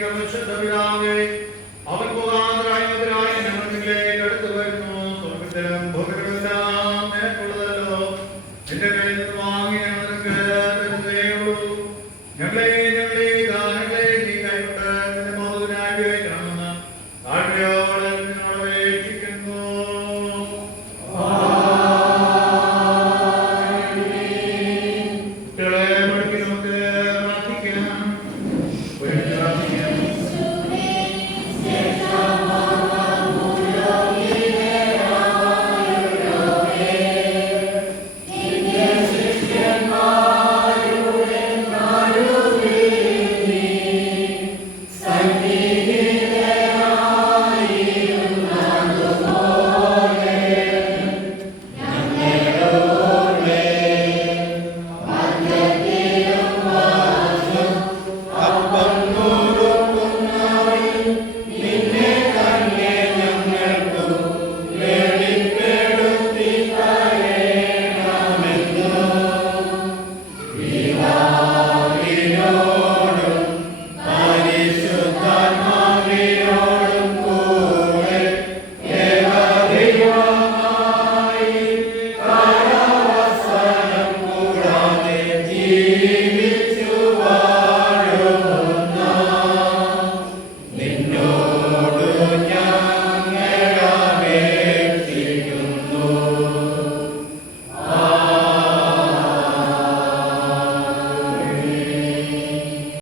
नमश्च विरामे